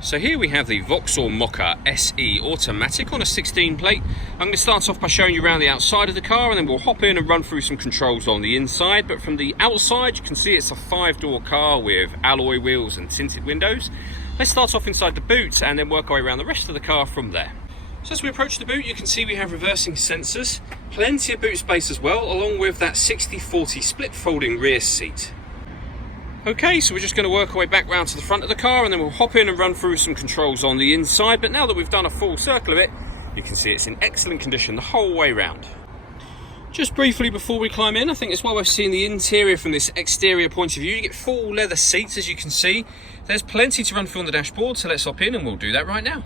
So here we have the Vauxhall Mokka SE automatic on a 16 plate. I'm going to start off by showing you around the outside of the car, and then we'll hop in and run through some controls on the inside. But from the outside you can see it's a 5-door car with alloy wheels and tinted windows. Let's start off inside the boot and then work our way around the rest of the car from there. So as we approach the boot, you can see we have reversing sensors, plenty of boot space as well, along with that 60/40 split folding rear seat. Okay, so we're just going to work our way back round to the front of the car, and then we'll hop in and run through some controls on the inside. But now that we've done a full circle of it, you can see it's in excellent condition the whole way round. Just briefly before we climb in, I think it's well worth seeing the interior from this exterior point of view. You get full leather seats, as you can see. There's plenty to run through on the dashboard, so let's hop in and we'll do that right now.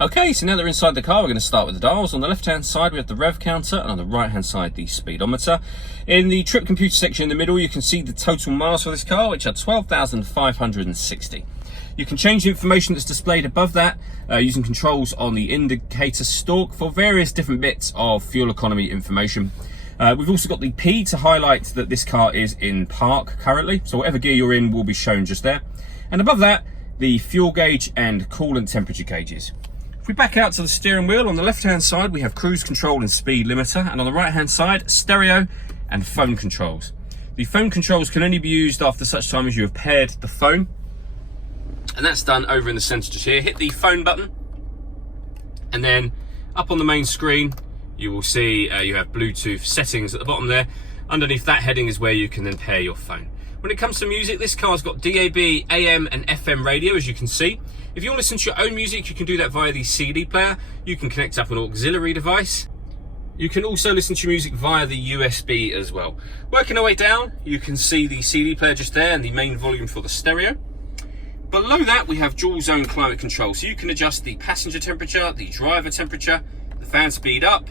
Okay, so now that we're inside the car, we're going to start with the dials. On the left-hand side, we have the rev counter, and on the right-hand side, the speedometer. In the trip computer section in the middle, you can see the total miles for this car, which are 12,560. You can change the information that's displayed above that using controls on the indicator stalk for various different bits of fuel economy information. We've also got the P to highlight that this car is in park currently, so whatever gear you're in will be shown just there. And above that, the fuel gauge and coolant temperature gauges. If we back out to the steering wheel, on the left-hand side we have cruise control and speed limiter, and on the right-hand side, stereo and phone controls. The phone controls can only be used after such time as you have paired the phone, and that's done over in the centre just here. Hit the phone button, and then up on the main screen you will see you have Bluetooth settings at the bottom there. Underneath that heading is where you can then pair your phone. When it comes to music, this car's got DAB, AM and FM radio, as you can see. If you want to listen to your own music, you can do that via the CD player. You can connect up an auxiliary device. You can also listen to your music via the USB as well. Working our way down, you can see the CD player just there and the main volume for the stereo. Below that, we have dual zone climate control. So you can adjust the passenger temperature, the driver temperature, the fan speed up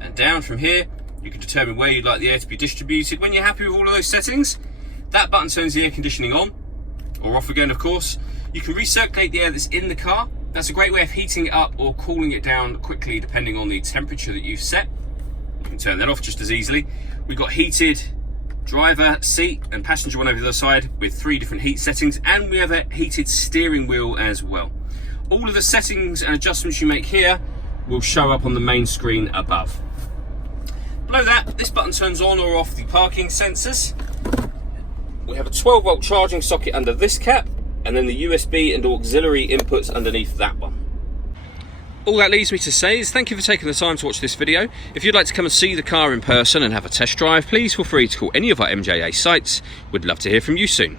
and down from here. You can determine where you'd like the air to be distributed. When you're happy with all of those settings, that button turns the air conditioning on, or off again, of course. You can recirculate the air that's in the car. That's a great way of heating it up or cooling it down quickly depending on the temperature that you've set. You can turn that off just as easily. We've got heated driver seat and passenger one over the other side with 3 different heat settings, and we have a heated steering wheel as well. All of the settings and adjustments you make here will show up on the main screen above. Below that, this button turns on or off the parking sensors. We have a 12-volt charging socket under this cap, and then the USB and auxiliary inputs underneath that one. All that leaves me to say is thank you for taking the time to watch this video. If you'd like to come and see the car in person and have a test drive, please feel free to call any of our MJA sites. We'd love to hear from you soon.